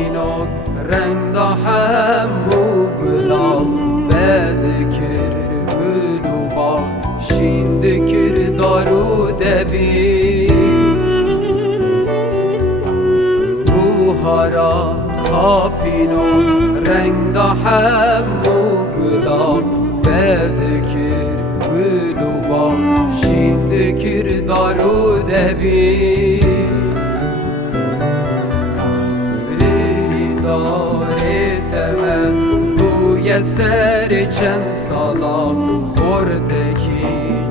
پینان رنگ دا همو گلاب بدکر گل و باغ شین دکر دارو دبی بوهارا خاپینان رنگ دا همو گلاب بدکر گل و باغ شین دکر دارو دبی داره تمن بوی سر چند سالا خوردگی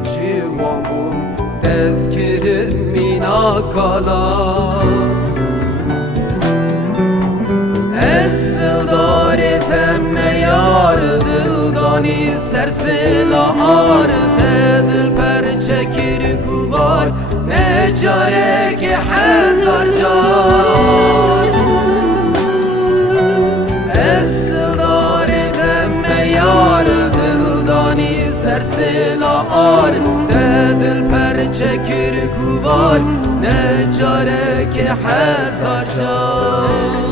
جوامون دست کرد مینا کالا از دل داره تمه یار دلدانی سرسلا آر دل پر چکر کوبار نجاره که هزار جار سرسلا آر دل پر چکر کوبار نجاره که هزار جار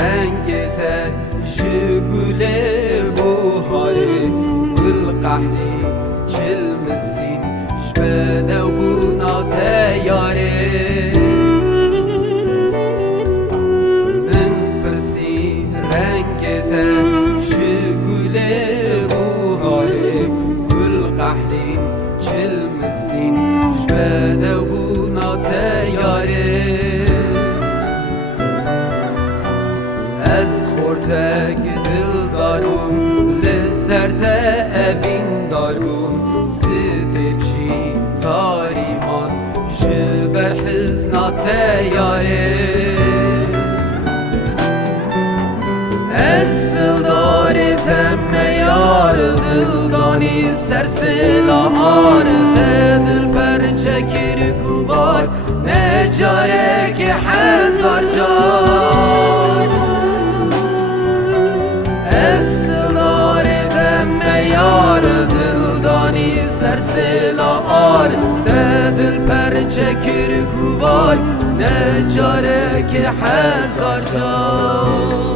رنگت شگول بوهاره گل قهری چل مسین شبده و بونا تیاره من پرسی رنگت شگول بوهاره گل قهری چل مسین شبده و بونا تیاره از خورتک دل دارم لذت اوین دارم سترچی تاریمان جبر حزنا تیاره از دل داری تمه یار دلدانی سرسلا آر دل پر چکر کوبار نجاره که هزار جار سرسلا آر دل پر چکر کوبار نجاره که هزار جار